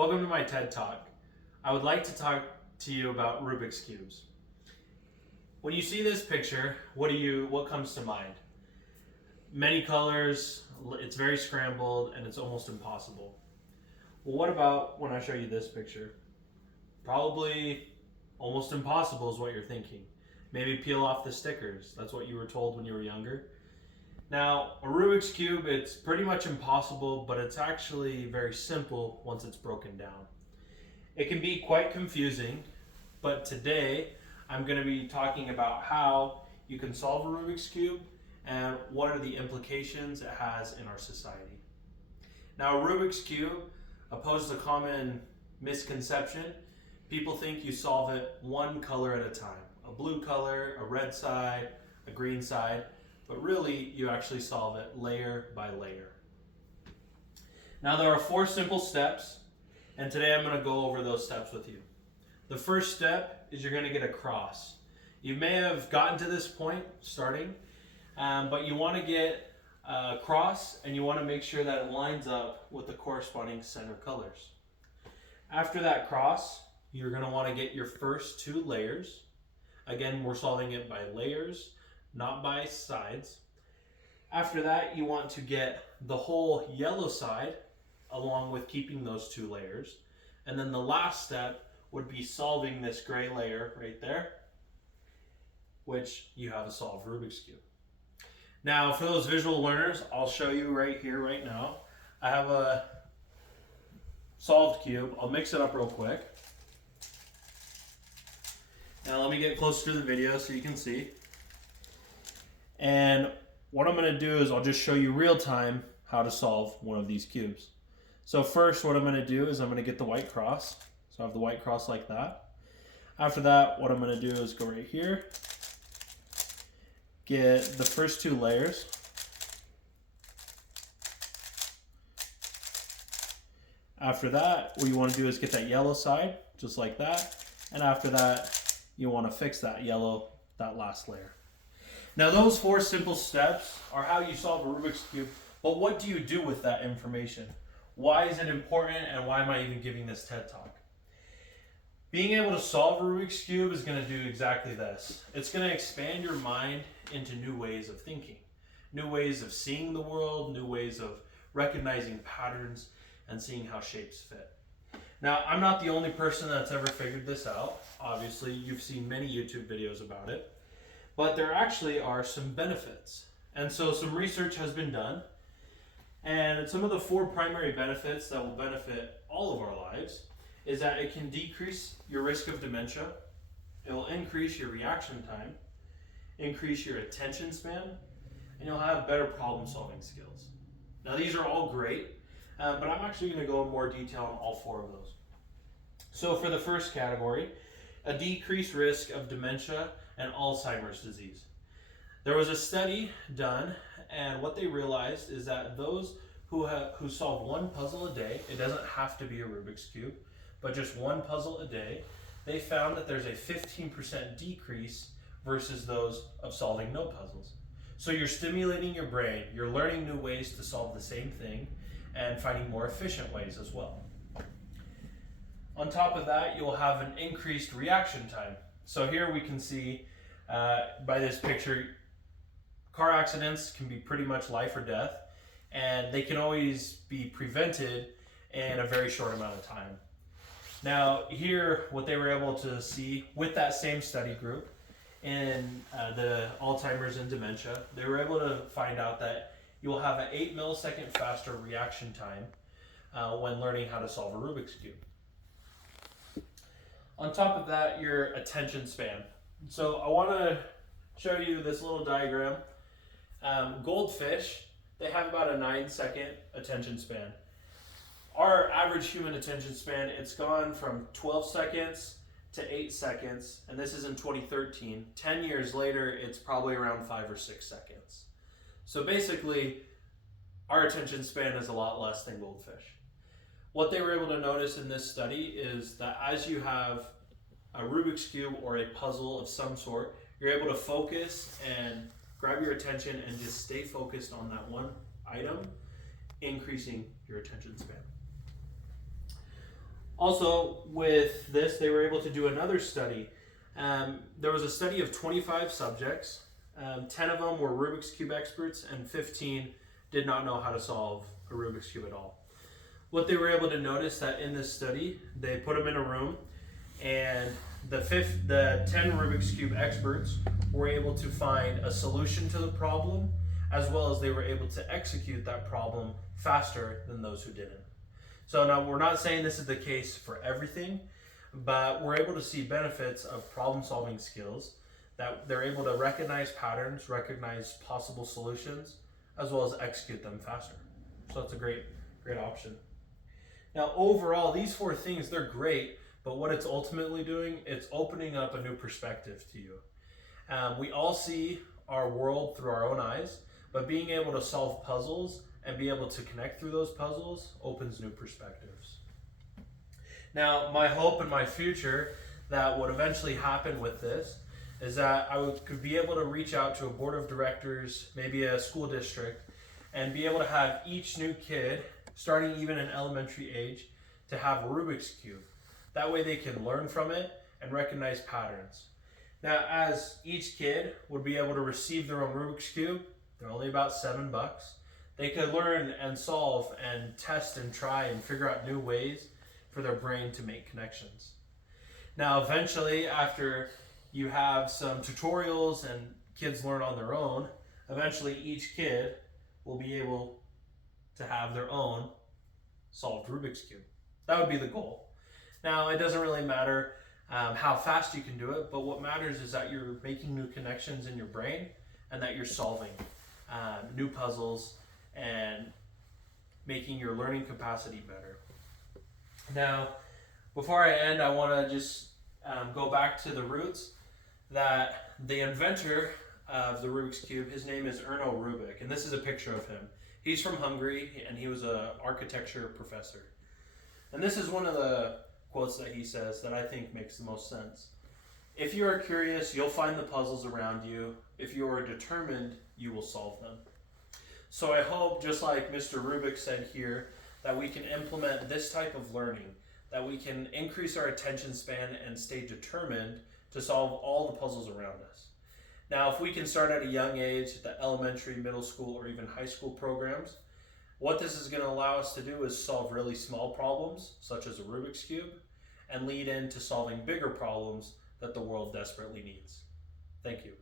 Welcome to my TED Talk. I would like to talk to you about Rubik's Cubes. When you see this picture, what comes to mind? Many colors, it's very scrambled, and it's almost impossible. Well, what about when I show you this picture? Probably almost impossible is what you're thinking. Maybe peel off the stickers. That's what you were told when you were younger. Now, a Rubik's Cube, it's pretty much impossible, but it's actually very simple once it's broken down. It can be quite confusing, but today I'm going to be talking about how you can solve a Rubik's Cube and what are the implications it has in our society. Now, a Rubik's Cube, opposed to common misconception, people think you solve it one color at a time. A blue color, a red side, a green side. But really, you actually solve it layer by layer. Now, there are 4 simple steps, and today I'm going to go over those steps with you. The first step is you're going to get a cross. You may have gotten to this point starting, but you want to get a cross, and you want to make sure that it lines up with the corresponding center colors. After that cross, you're going to want to get your first 2 layers. Again, we're solving it by layers, not by sides. After that, you want to get the whole yellow side along with keeping those 2 layers. And then the last step would be solving this gray layer right there, which you have a solved Rubik's Cube. Now, for those visual learners, I'll show you right here, right now. I have a solved cube. I'll mix it up real quick. Now, let me get closer to the video so you can see. And what I'm going to do is I'll just show you real time how to solve one of these cubes. So first, what I'm going to do is I'm going to get the white cross. So I have the white cross like that. After that, what I'm going to do is go right here, get the first 2 layers. After that, what you want to do is get that yellow side, just like that. And after that, you want to fix that yellow, that last layer. Now, those 4 simple steps are how you solve a Rubik's Cube, but what do you do with that information? Why is it important, and why am I even giving this TED Talk? Being able to solve a Rubik's Cube is going to do exactly this. It's going to expand your mind into new ways of thinking, new ways of seeing the world, new ways of recognizing patterns, and seeing how shapes fit. Now, I'm not the only person that's ever figured this out. Obviously, you've seen many YouTube videos about it. But there actually are some benefits. And so some research has been done. And some of the 4 primary benefits that will benefit all of our lives is that it can decrease your risk of dementia. It will increase your reaction time, increase your attention span, and you'll have better problem solving skills. Now, these are all great, but I'm actually going to go in more detail on all 4 of those. So for the first category, a decreased risk of dementia and Alzheimer's disease. There was a study done, and what they realized is that those who solve 1 puzzle a day, it doesn't have to be a Rubik's Cube, but just 1 puzzle a day, they found that there's a 15% decrease versus those of solving no puzzles. So you're stimulating your brain, you're learning new ways to solve the same thing, and finding more efficient ways as well. On top of that, you'll have an increased reaction time. So here we can see by this picture, car accidents can be pretty much life or death, and they can always be prevented in a very short amount of time. Now here, what they were able to see with that same study group in the Alzheimer's and dementia, they were able to find out that you'll have an 8 millisecond faster reaction time when learning how to solve a Rubik's Cube. On top of that, your attention span. So I want to show you this little diagram. Goldfish, they have about a 9-second attention span. Our average human attention span, it's gone from 12 seconds to 8 seconds, and this is in 2013. 10 years later, it's probably around 5 or 6 seconds. So basically, our attention span is a lot less than goldfish. What they were able to notice in this study is that as you have a Rubik's Cube or a puzzle of some sort, you're able to focus and grab your attention and just stay focused on that one item, increasing your attention span. Also, with this, they were able to do another study. There was a study of 25 subjects. 10 of them were Rubik's Cube experts, and 15 did not know how to solve a Rubik's Cube at all. What they were able to notice that in this study, they put them in a room, and the 10 Rubik's Cube experts were able to find a solution to the problem, as well as they were able to execute that problem faster than those who didn't. So now we're not saying this is the case for everything, but we're able to see benefits of problem solving skills, that they're able to recognize patterns, recognize possible solutions, as well as execute them faster. So that's a great option. Now overall, these 4 things, they're great, but what it's ultimately doing, it's opening up a new perspective to you. We all see our world through our own eyes, but being able to solve puzzles and be able to connect through those puzzles opens new perspectives. Now, my hope and my future that would eventually happen with this is that could be able to reach out to a board of directors, maybe a school district, and be able to have each new kid, starting even in elementary age, to have a Rubik's Cube. That way they can learn from it and recognize patterns. Now, as each kid would be able to receive their own Rubik's Cube, they're only about $7. They could learn and solve and test and try and figure out new ways for their brain to make connections. Now, eventually, after you have some tutorials and kids learn on their own, eventually each kid will be able to have their own solved Rubik's Cube. That would be the goal. Now, it doesn't really matter how fast you can do it, but what matters is that you're making new connections in your brain and that you're solving new puzzles and making your learning capacity better. Now, before I end, I want to just go back to the roots, that the inventor of the Rubik's Cube, his name is Erno Rubik, and this is a picture of him. He's from Hungary, and he was an architecture professor. And this is one of the quotes that he says that I think makes the most sense. If you are curious, you'll find the puzzles around you. If you are determined, you will solve them. So I hope, just like Mr. Rubik said here, that we can implement this type of learning, that we can increase our attention span and stay determined to solve all the puzzles around us. Now, if we can start at a young age, the elementary, middle school, or even high school programs, what this is going to allow us to do is solve really small problems, such as a Rubik's Cube, and lead into solving bigger problems that the world desperately needs. Thank you.